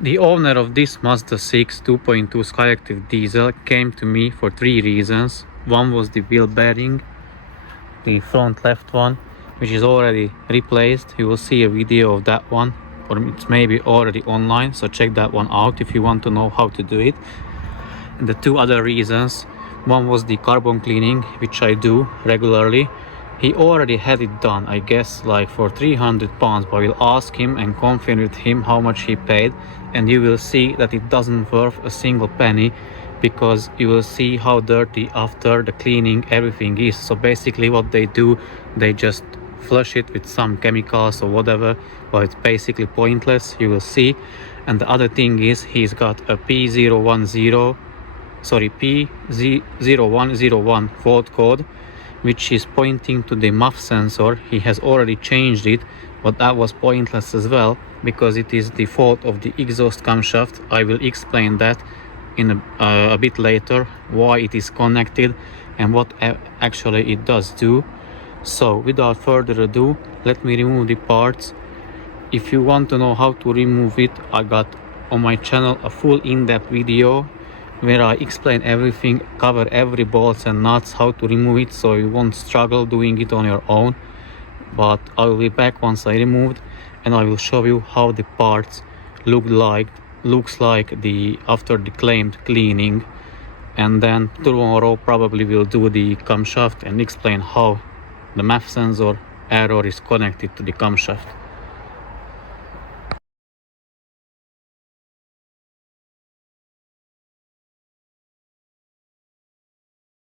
The owner of this Mazda 6 2.2 Skyactiv diesel came to me for 3 reasons. One was the wheel bearing, the front left one, which is already replaced. You will see a video of that one, or it's maybe already online, so check that one out if you want to know how to do it. And the 2 other reasons, one was the carbon cleaning, which I do regularly. He already had it done, I guess, like for 300 pounds, but I will ask him and confirm with him how much he paid, and you will see that it doesn't worth a single penny, because you will see how dirty after the cleaning everything is. So basically what they do, they just flush it with some chemicals or whatever, but it's basically pointless, you will see. And the other thing is, he's got a P0101 fault code, which is pointing to the muff sensor. He has already changed it, but that was pointless as well, because it is the fault of the exhaust camshaft. I will explain that in a bit later, why it is connected and what actually it does do. So without further ado, let me remove the parts. If you want to know how to remove it, I got on my channel a full in-depth video where I explain everything, cover every bolts and nuts, how to remove it, so you won't struggle doing it on your own. But I will be back once I removed, and I will show you how the parts looks like after the claimed cleaning. And then tomorrow probably will do the camshaft and explain how the MAF sensor error is connected to the camshaft.